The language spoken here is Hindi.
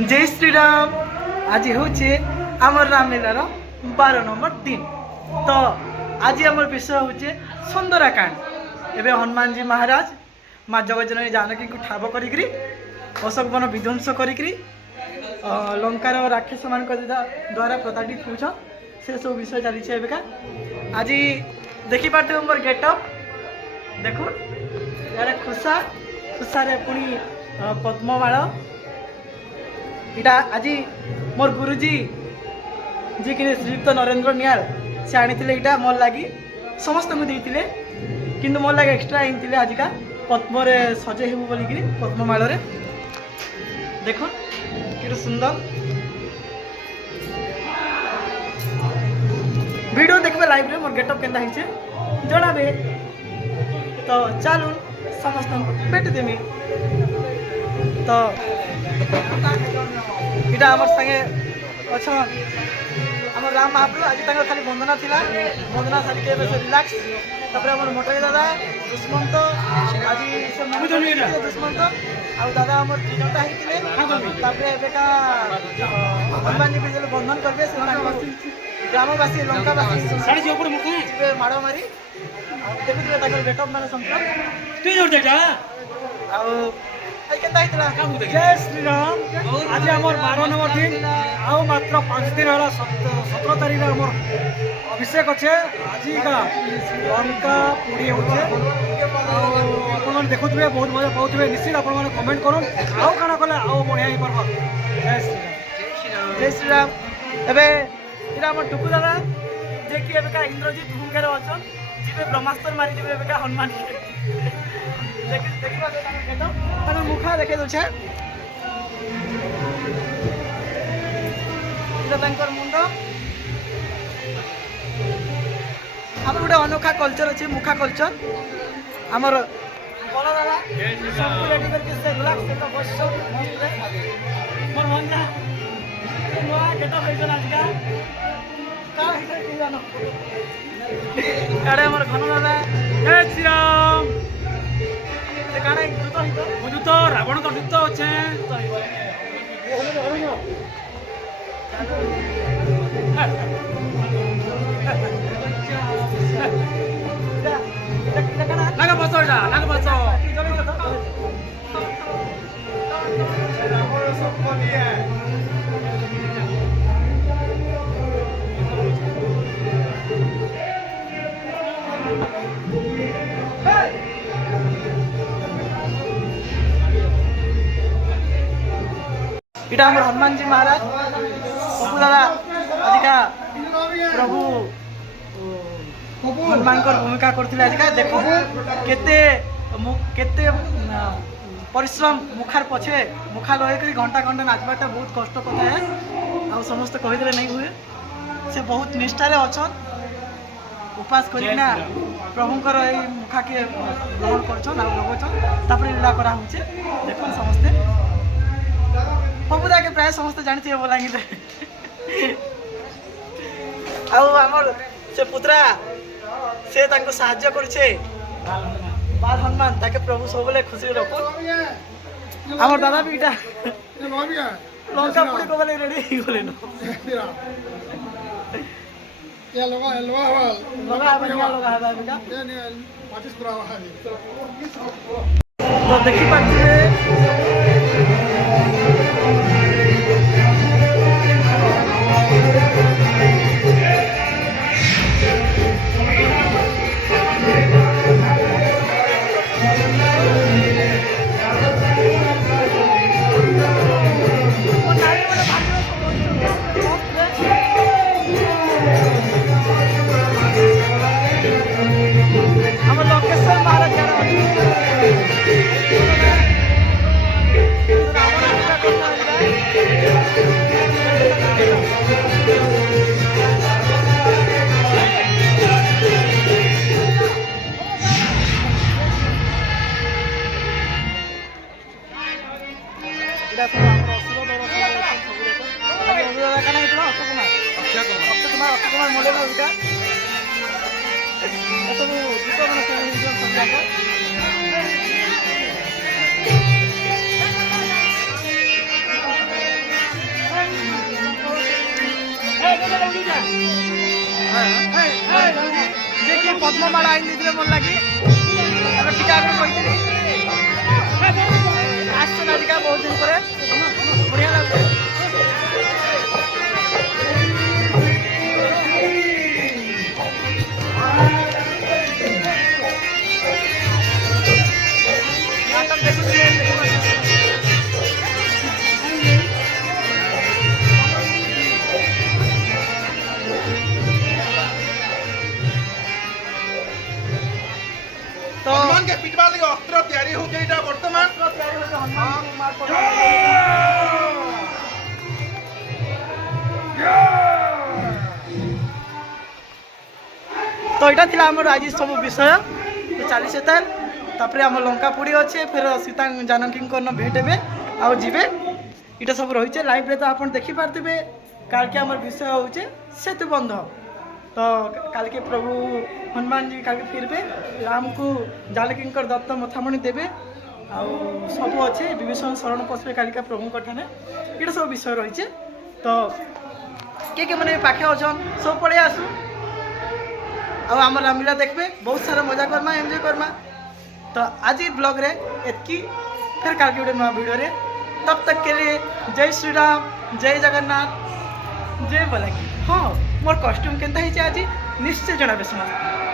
जय श्री राम। आज हूँ आमर रामलीलार 12 नंबर दिन। तो आज आम विषय हूँ सुंदराकांड। एवं हनुमान जी महाराज माँ जगजननी जानकी को ठाब करी अशोक वन विध्वंस करी लंकार राक्षस मान द्वारा प्रताड़ित हो से सब विषय चली एवं आज देखी पार्थे मोर गेटअप देखो यार खुशा खुशारे पुणी पद्ममाल इटा आज मोर गुरुजी जी कि श्रीयुक्त नरेंद्र नियाल से आनी मोर लगी समस्त को देते किंतु मोर लगे एक्सट्रा आनी आजिका पद्म सजे हो बोलिकी पद्ममाल देख कि सुंदर वीडियो देखबे लाइव रे मोर गेटअप केनता हिचे जणाबे। तो चलू समस्त भेट देमी। तो इटा आम संगे अच्छा आम राम महाप्रभु आज तक खाली वंदना थिला वंदना सारी के रिलैक्स तापर हमर मोटई दादा दुष्मंत आज से दुष्मंत आ दादा हमर तीनटा हितले तापर एबेका हनुमान जी बिजल बंधन करबे से ग्रामवासी लंकावासी साड़ी जे ऊपर मुखे जे माडो मारी देखुथिबे ताकर गेटअप माने संपूर्ण तू जोर देटा आ जय श्री राम। आज आम 12 नंबर दिन आउ मात्र 5 दिन है 17 तारीख आम अभिषेक अच्छे आज का लंका पूरी होचे आप देखुए बहुत मजा पाते निश्चित आप कमेंट करूँ आउ काना कले आउ बढ़िया हो पार्बा। जय श्री राम जय श्री राम। एवं आम टुकु दादा जे कि एवं इंद्रजीत भूमिकार अच्छा जी ब्रह्मास्त्र मारी जी हनुमान मुखा देखे दे मुंड आम गोटे अनोखा कल्चर अच्छे मुखा कल्चर आमर बल दादा सब रेडी करके रिलैक्स घन दादा जय श्री राम। तो रावण का युद्ध अच्छे लगा बसो लगा बसो इटा हमर हनुमान जी महाराज प्रभु दादा आजिका प्रभु हनुमान भूमिका करथिले आजिका देखो केते केते परिश्रम मुखार पछे मुखा लय करी घंटा घंटा नाचबाटा बहुत कष्ट कथा है आ समस्त कहिदले नहीं हुए से बहुत निष्ठारे अछन उपास करिना प्रभुंकर ए मुखा के ग्रहण करछन आ लगछन तापर लीला करा होचे देखो समस्त पपुदा के प्राय समस्त जानती है बोलांगे आमर से पुत्रा से तांको साहाय्य करछे बाल हनुमान ताके प्रभु सबले खुशी रखो। आमर दादा भी इटा लंका पुरी को बोले रेडी बोले न या लगा बेटा तो देखि पाछे ପଦ୍ମମାଳା ଆଣି ଦେଇଥିଲେ ମୋର ଲାଗି ଏବେ ଟିକେ ଆଗରୁ କହିଥିଲି ଆସିଛନ୍ତି ଆଜିକା ବହୁତ ଦିନ ପରେ ବଢ଼ିଆ ଲାଗୁଛି। हनुमान के पिटवा लगे अस्त्र तैयारी हो गई वर्तमान तो यहाँ थी आम आज सब विषय तो चली से तापर आम लंका पोड़ी अच्छे फिर सीता जानकी भेट हे आउ जी इटा सब रही लाइव तो आप देखिपारे काल के आम विषय हूँ सेतु बंध तो काल के प्रभु हनुमान जी काल के फिरबे राम को जानकी दत्त मथामणि देवे आउ सब अच्छे विभीषण शरण पशे कालिका प्रभु ठाने ये सब विषय रही तो किए मैंने पाखे अच्छन सब पड़े आसू आम रामलीला देखबे बहुत सारा मजा करमा एंजॉय करमा तो आज ब्लॉग रे एतकी फिर काल के नुआ वीडियो रे तब तक के लिए जय श्री राम जय जगन्नाथ जय बलागी हाँ मोर कॉस्ट्यूम केनता आज निश्चय जनाबे समस्त।